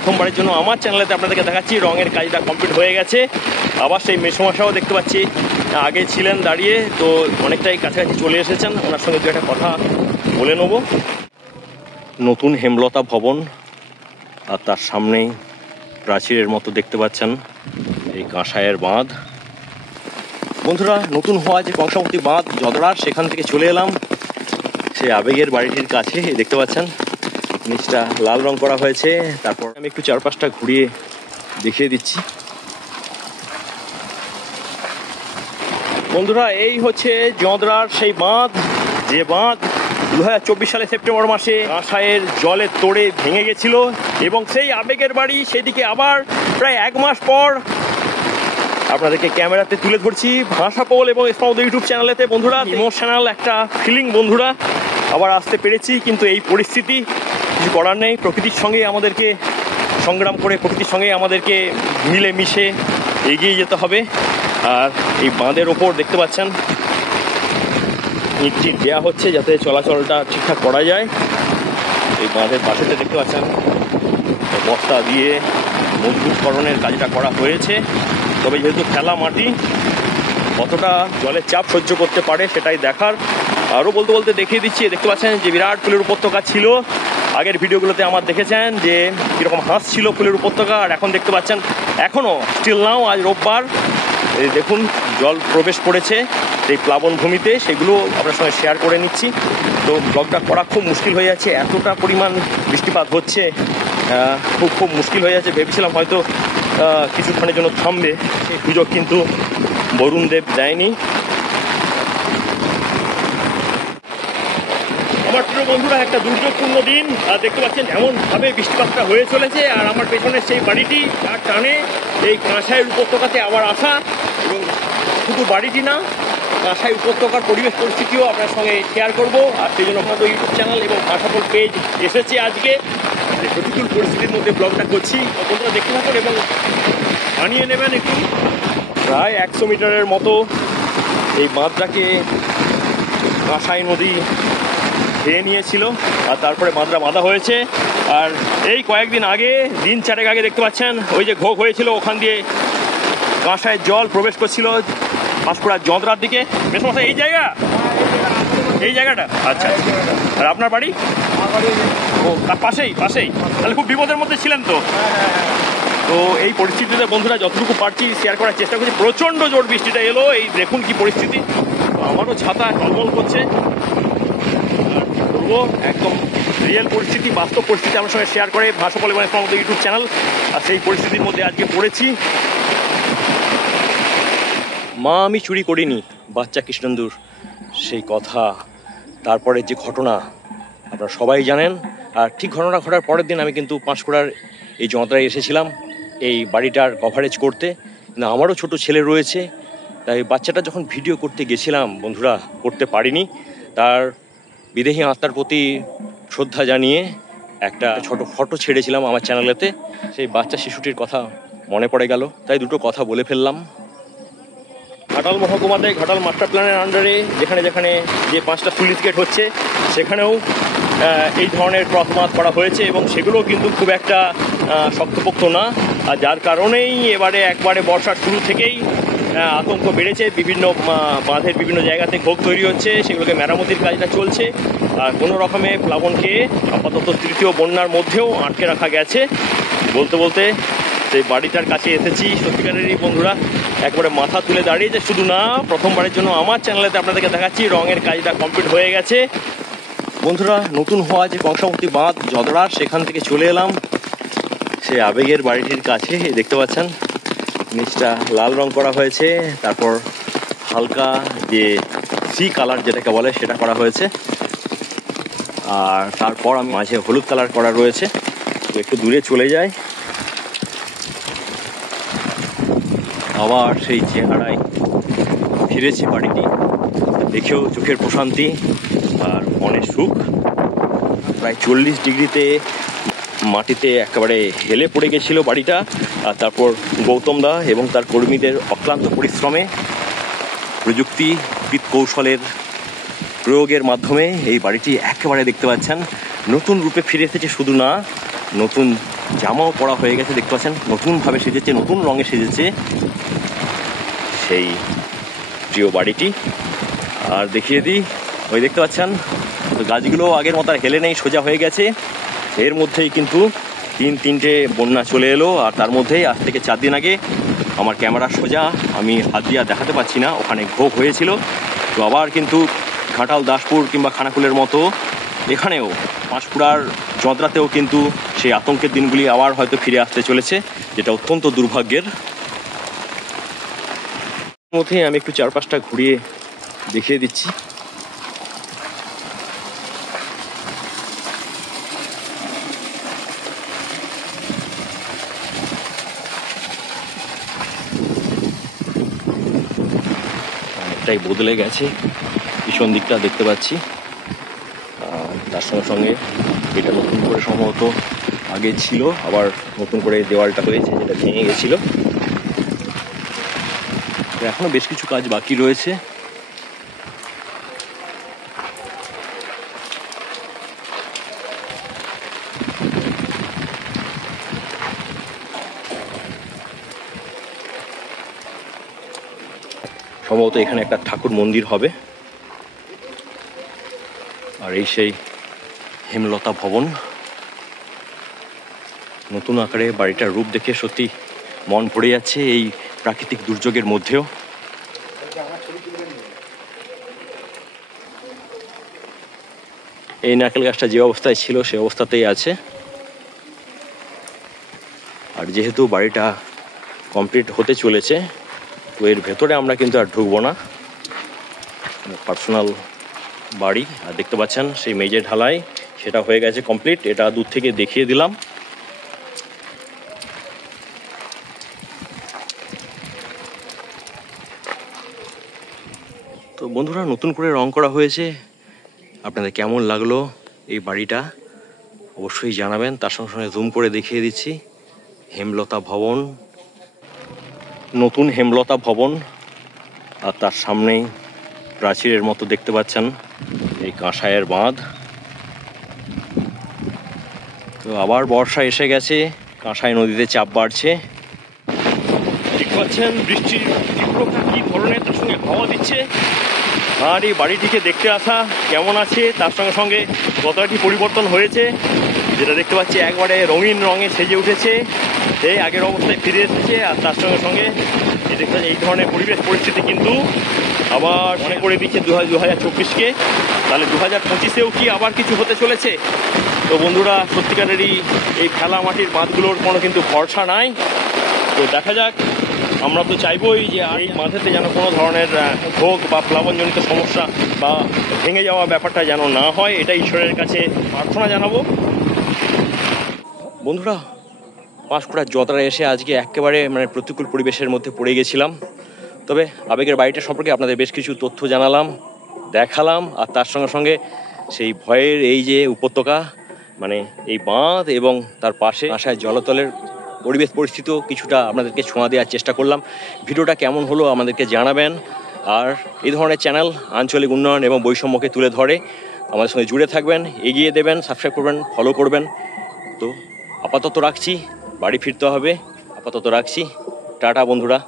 প্রথমবারের জন্য আমার চ্যানেলেতে আপনাদেরকে দেখাচ্ছি। রঙের কাজটা কমপ্লিট হয়ে গেছে। আবার সেই মেসমশাও দেখতে পাচ্ছি আগে ছিলেন দাঁড়িয়ে, তো অনেকটাই কাছাকাছি চলে এসেছেন। ওনার সঙ্গে দু একটা কথা বলে নেব। নতুন হেমলতা ভবন, আর তার সামনেই প্রাচীরের মতো দেখতে পাচ্ছেন এই কাঁসাইয়ের বাঁধ। বন্ধুরা, নতুন হওয়া যে কংসাবতী বাঁধ জদড়ার, সেখান থেকে চলে এলাম সেই আবেগের বাড়িটির কাছে। দেখতে পাচ্ছেন নিচটা লাল রং করা হয়েছে। তারপর আমি একটু চারপাশটা ঘুরিয়ে দেখিয়ে দিচ্ছি। বন্ধুরা, এই হচ্ছে জদড়ার সেই বাঁধ, যে বাঁধ 2024 সালে সেপ্টেম্বর মাসে কাঁসাইয়ের জলের তোড়ে ভেঙে গেছিল। এবং সেই আবেগের বাড়ি সেদিকে আবার প্রায় 1 মাস পর আপনাদেরকে ক্যামেরাতে তুলে ধরছি ভাষাপল এবং স্পাউদ ইউটিউব চ্যানেলেতে। বন্ধুরা, ইমোশনাল একটা ফিলিং বন্ধুরা, আবার আসতে পেরেছি। কিন্তু এই পরিস্থিতি, কিছু করার নেই। প্রকৃতির সঙ্গে আমাদেরকে সংগ্রাম করে, প্রকৃতির সঙ্গে আমাদেরকে মিলে মিশে এগিয়ে যেতে হবে। আর এই বাঁধের ওপর দেখতে পাচ্ছেন ইট দেওয়া হচ্ছে যাতে চলাচলটা ঠিকঠাক করা যায়। এই বাঁধের পাশেতে দেখতে পাচ্ছেন বস্তা দিয়ে মজবুতকরণের কাজটা করা হয়েছে। তবে যেহেতু খেলা মাটি, কতটা জলের চাপ সহ্য করতে পারে সেটাই দেখার। আরও বলতে বলতে দেখিয়ে দিচ্ছি। দেখতে পাচ্ছেন যে বিরাট ফুলের উপত্যকা ছিল। আগের ভিডিওগুলোতে আমার দেখেছেন যে কীরকম হাঁস ছিল ফুলের উপত্যকা, আর এখন দেখতে পাচ্ছেন এখনও স্টিল নাও আজ রোববার এই দেখুন জল প্রবেশ করেছে এই প্লাবন ভূমিতে। সেগুলো আপনার সঙ্গে শেয়ার করে নিচ্ছি। তো ব্লগটা করা খুব মুশকিল হয়ে যাচ্ছে, এতটা পরিমাণ বৃষ্টিপাত হচ্ছে, খুব মুশকিল হয়ে যাচ্ছে। ভেবেছিলাম হয়তো কিছুক্ষণের জন্য থামবে, সেই সুযোগ কিন্তু বরুণ দেব দেয়নি। আমার প্রিয় বন্ধুরা, একটা দুর্যোগপূর্ণ দিন। দেখতে পাচ্ছেন এমনভাবে বৃষ্টিপাতটা হয়ে চলেছে। আর আমার পেছনের সেই বাড়িটি তার টানে এই কাঁসাইয়ের উপত্যকাতে আবার আসা, এবং শুধু বাড়িটি না, কাঁসাই উপত্যকার পরিবেশ পরিস্থিতিও আপনার সঙ্গে শেয়ার করব। আর সেই জন্য আপনাদের ইউটিউব চ্যানেল এবং ভাষাপল পেজ এসেছে আজকে প্রতিকূল পরিস্থিতির মধ্যে ব্লগটা করছি। বন্ধুরা দেখতে থাকুন এবং বানিয়ে নেবেন একটু। প্রায় 100 মিটারের মতো এই বাঁধটাকে কাঁসাই নদী খেয়ে নিয়েছিল, আর তারপরে বাঁধটা বাঁধা হয়েছে। আর এই কয়েকদিন আগে, দিন 4 আগে দেখতে পাচ্ছেন ওই যে ঘোগ হয়েছিল, ওখান দিয়ে কাঁসাইয়ের জল প্রবেশ করছিল পাঁশকুড়ার জদড়ার দিকে। বেশ মশাই, এই জায়গাটা আচ্ছা। আর আপনার বাড়ি? ও পাশেই। তাহলে খুব বিপদের মধ্যে ছিলেন তো। তো এই পরিস্থিতিতে বন্ধুরা যতটুকু পারছি শেয়ার করার চেষ্টা করছি। প্রচণ্ড জোর বৃষ্টিটা এলো, এই দেখুন কি পরিস্থিতি। আমারও ছাতা টলমল করছে। বলবো একদম রিয়েল পরিস্থিতি, বাস্তব পরিস্থিতি আমার সঙ্গে শেয়ার করে ভাষাপল এবং আমাদের ইউটিউব চ্যানেল। আর সেই পরিস্থিতির মধ্যে আজকে পড়েছি। মা আমি চুরি করিনি, বাচ্চা কৃষ্ণেন্দুর সেই কথা। তারপরে যে ঘটনা আপনারা সবাই জানেন। আর ঠিক ঘটনা ঘটার পরের দিন আমি কিন্তু পাঁশকুড়ার এই জদড়ায় এসেছিলাম এই বাড়িটার কভারেজ করতে। কিন্তু আমারও ছোট ছেলে রয়েছে, তাই বাচ্চাটা যখন ভিডিও করতে গেছিলাম বন্ধুরা, করতে পারিনি। তার বিদেহী আত্মার প্রতি শ্রদ্ধা জানিয়ে একটা ছোট ফটো ছেড়েছিলাম আমার চ্যানেলেতে। সেই বাচ্চা শিশুটির কথা মনে পড়ে গেল, তাই দুটো কথা বলে ফেললাম। ঘাটাল মহকুমাতে ঘাটাল মাস্টার প্ল্যানের আন্ডারে যেখানে যে 5টা স্লুইস গেট হচ্ছে, সেখানেও এই ধরনের ক্রসবাঁধ করা হয়েছে, এবং সেগুলো কিন্তু খুব একটা শক্তপোক্ত না। আর যার কারণেই একবারে বর্ষার শুরু থেকেই আতঙ্ক বেড়েছে। বিভিন্ন বাঁধের বিভিন্ন জায়গাতে ঘোগ তৈরি হচ্ছে, সেগুলোকে মেরামতির কাজটা চলছে। আর কোনো রকমে প্লাবনকে আপাতত তৃতীয় বন্যার মধ্যেও আটকে রাখা গেছে। বলতে বলতে সেই বাড়িটার কাছে এসেছি। সত্যিকারেরই বন্ধুরা একবারে মাথা তুলে দাঁড়িয়েছে। শুধু না, প্রথমবারের জন্য আমার চ্যানেলেতে আপনাদেরকে দেখাচ্ছি রঙের কাজটা কমপ্লিট হয়ে গেছে। বন্ধুরা, নতুন হওয়া যে কংসাবতী বাঁধ জদড়ার, সেখান থেকে চলে এলাম সেই আবেগের বাড়িটির কাছে। দেখতে পাচ্ছেন নিচটা লাল রং করা হয়েছে, তারপর হালকা যে সি কালার যেটাকে বলে সেটা করা হয়েছে, আর তারপর আমি মাঝে হলুদ কালার করা রয়েছে। একটু দূরে চলে যায়, আবার সেই চেহারায় ফিরেছে বাড়িটি। দেখেও চোখের প্রশান্তি আর মনের সুখ। প্রায় 40 ডিগ্রিতে মাটিতে একেবারে হেলে পড়ে গেছিল বাড়িটা। আর তারপর গৌতম দা এবং তার কর্মীদের অক্লান্ত পরিশ্রমে, প্রযুক্তিবিদ কৌশলের প্রয়োগের মাধ্যমে এই বাড়িটি একেবারে দেখতে পাচ্ছেন নতুন রূপে ফিরে এসেছে। শুধু না, নতুন জামাও পরা হয়ে গেছে, দেখতে পাচ্ছেন নতুনভাবে সেজেছে, নতুন রঙে সেজেছে সেই প্রিয় বাড়িটি। আর দেখিয়ে দিই, ওই দেখতে পাচ্ছেন তো গাছগুলো আগের মতো আর হেলে নেই, সোজা হয়ে গেছে। এর মধ্যেই কিন্তু তিনটে বন্যা চলে এলো, আর তার মধ্যেই আজ থেকে 4 দিন আগে আমার ক্যামেরা সোজা, আমি হাত দিয়ে দেখাতে পাচ্ছি না, ওখানে ঘোক হয়েছিল। তো আবার কিন্তু ঘাটাল, দাসপুর কিংবা খানাকুলের মতো এখানেও পাঁশকুড়ার জঁদরাতেও কিন্তু সেই আতঙ্কের দিনগুলি আবার হয়তো ফিরে আসতে চলেছে, যেটা অত্যন্ত দুর্ভাগ্যের। মধ্যে আমি একটু চারপাশটা ঘুরিয়ে দেখিয়ে দিচ্ছি। অনেকটাই বদলে গেছে পিছন দিকটা দেখতে পাচ্ছি। তার সঙ্গে সঙ্গে এটা নতুন করে সম্ভবত আগে ছিল, আবার নতুন করে দেওয়ালটা হয়েছে যেটা ভেঙে গেছিল। এখনো বেশ কিছু কাজ বাকি রয়েছে। সম্ভবত এখানে একটা ঠাকুর মন্দির হবে। আর এই সেই হেমলতা ভবন, নতুন আকারে বাড়িটার রূপ দেখে সত্যি মন ভরে যাচ্ছে এই প্রাকৃতিক দুর্যোগের মধ্যেও। এই নারকেল গাছটা যে অবস্থায় ছিল সে অবস্থাতেই আছে। আর যেহেতু বাড়িটা কমপ্লিট হতে চলেছে, তো এর ভেতরে আমরা কিন্তু আর ঢুকবো না, পার্সোনাল বাড়ি। আর দেখতে পাচ্ছেন সেই মেঝে ঢালাই সেটা হয়ে গেছে কমপ্লিট, এটা দূর থেকে দেখিয়ে দিলাম। তো বন্ধুরা, নতুন করে রং করা হয়েছে, আপনাদের কেমন লাগলো এই বাড়িটা অবশ্যই জানাবেন। তার সঙ্গে সঙ্গে জুম করে দেখিয়ে দিচ্ছি হেমলতা ভবন, নতুন হেমলতা ভবন। আর তার সামনেই প্রাচীরের মতো দেখতে পাচ্ছেন এই কাঁসাইয়ের বাঁধ। তো আবার বর্ষা এসে গেছে, কাঁসাই নদীতে চাপ বাড়ছে। দেখতে পাচ্ছেন বৃষ্টির তীব্রতা কি ধরনের, তার সঙ্গে হাওয়া দিচ্ছে। আর এই বাড়িটিকে দেখতে আসা কেমন আছে তার সঙ্গে সঙ্গে কতটি পরিবর্তন হয়েছে, যেটা দেখতে পাচ্ছি একবারে রঙিন রঙে সেজে উঠেছে, এই আগের অবস্থায় ফিরে এসেছে। আর তার সঙ্গে সঙ্গে দেখতে এই ধরনের পরিবেশ পরিস্থিতি কিন্তু আবার মনে করে দিচ্ছে 2024-কে, তাহলে 2025-এও কি আবার কিছু হতে চলেছে। তো বন্ধুরা, সত্যিকারেরই এই খেলা মাটির বাঁধগুলোর কোনো কিন্তু ভরসা নাই। তো দেখা যাক, আমরা তো চাইবই যে এই মাঠেতে যেন কোনো ধরনের ভোগ বা প্লাবনজনিত সমস্যা বা ভেঙে যাওয়া ব্যাপারটা যেন না হয়, এটা ঈশ্বরের কাছে প্রার্থনা জানাবো। বন্ধুরা, পাঁশকুড়ার জঁদরায় এসে আজকে একেবারে প্রতিকূল পরিবেশের মধ্যে পড়ে গেছিলাম। তবে আবেগের বাড়িটা সম্পর্কে আপনাদের বেশ কিছু তথ্য জানালাম, দেখালাম। আর তার সঙ্গে সঙ্গে সেই ভয়ের এই যে উপত্যকা, এই বাঁধ এবং তার পাশে আসায় জলতলের পরিবেশ পরিস্থিতিও কিছুটা আপনাদেরকে ছোঁয়া দেওয়ার চেষ্টা করলাম। ভিডিওটা কেমন হলো আমাদেরকে জানাবেন। আর এই ধরনের চ্যানেল আঞ্চলিক উন্নয়ন এবং বৈষম্যকে তুলে ধরে আমাদের সঙ্গে জুড়ে থাকবেন, এগিয়ে দেবেন, সাবস্ক্রাইব করবেন, ফলো করবেন। তো আপাতত রাখছি, বাড়ি ফিরতে হবে, আপাতত রাখছি। টাটা বন্ধুরা।